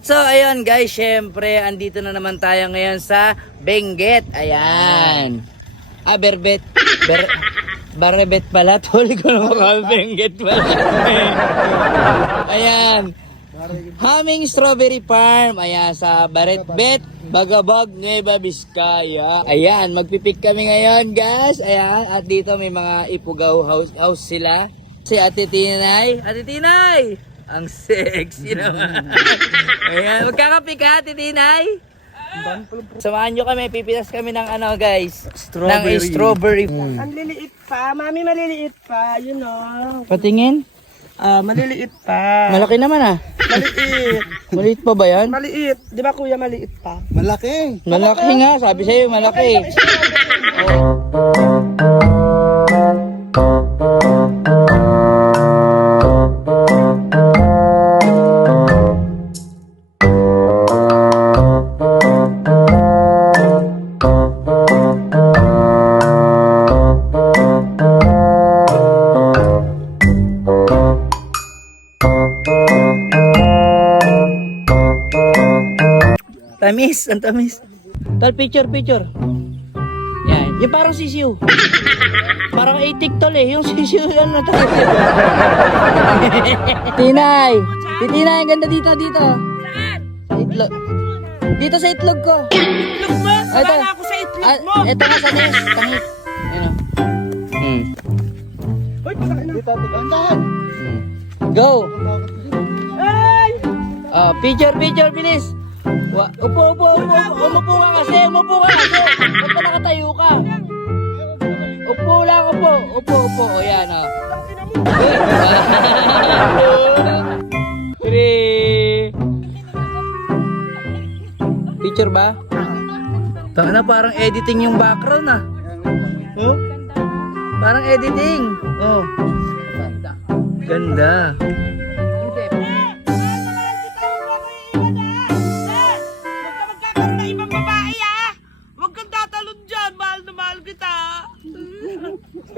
At so, ayun guys, syempre, andito na naman tayo ngayon sa Benguet. Ayan. Berbet. Barebet pala. Tuloy ko na mga Benguet pala. Ayan. Haming Strawberry Farm. Ayan, sa Baretbet, Bagabag, Nueva Vizcaya. Ayan, magpipik kami ngayon guys. Ayan, at dito may mga ipugaw house sila. Si Ate Tinay. Ate Tinay! Ang sexy naman. Ayan, magkakape ka, Titinay. Samahan nyo kami, pipitas kami ng ano guys. Ng strawberry. Ang liliit pa, mami maliliit pa, yun o. Patingin? Maliliit pa. Malaki naman ah. Maliit. Maliit pa ba yan? Maliit. Di ba kuya maliit pa? Malaki. Malaki nga, sabi sa'yo malaki. Tamis, ang tamis. Tol, picture. Yan, yung parang sisiw. Parang itik tol eh, yung sisiw yan na tol. Tinay! Titinay, ang ganda dito. Saan? Sa itlog. Dito sa itlog ko. Itlog mo? Wala na ako sa itlog mo. Ito nga sa nest, tangit. Ayan o. Uy, palaki na. Dito, tigandahan. Go! Ay! Picture, bilis! Upo ka kasi. Ba't ka nakatayo ka? Upo lang, upo. O yan, o. Three. Picture ba? Tanga na, parang editing yung background, ah. Huh? Parang editing. Oh. Ganda.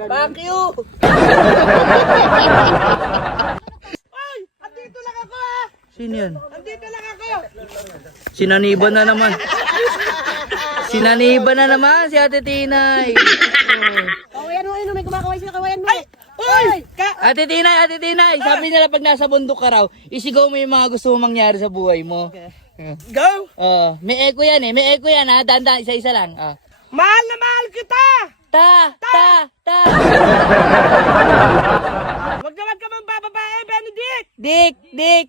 Fuck you! Ay! Andito lang ako ah! Sino yan? Andito lang ako! Sinaniban na naman si Ate Tinay. Kawayan mo, may kumakaway sila, kawayan mo! Uy! Ate Tinay, sabi nila pag nasa bundok ka raw, isigaw mo yung mga gusto mong mangyari sa buhay mo. Go! May echo yan ha, dandan, isa-isa lang. Mahal na mahal kita! Ta! Wag ka mang bababae, Benedict! Dik!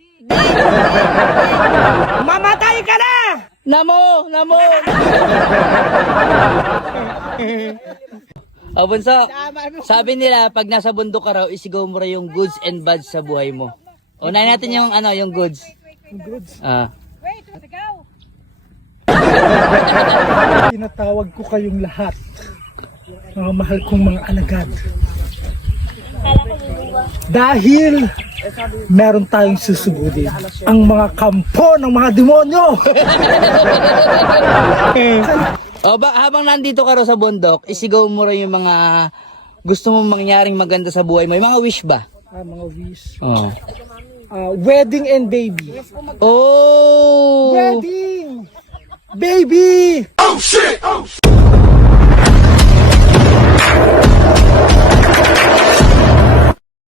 Mamatay ka na! Namo! Bunso, sabi nila pag nasa bundok ka raw, isigaw mo raw yung goods and bads sa buhay mo. Unahin natin yung goods. Tinatawag ko kayong lahat. Mga mahal kong mga alagad. Dahil meron tayong susugudin ang mga kampo ng mga demonyo. Habang nandito ka raw sa bundok, isigaw mo raw yung mga gusto mong mangyaring maganda sa buhay mo. Yung mga wish ba? Mga wish. Wedding and baby. Oh! Wedding! Baby! Oh shit!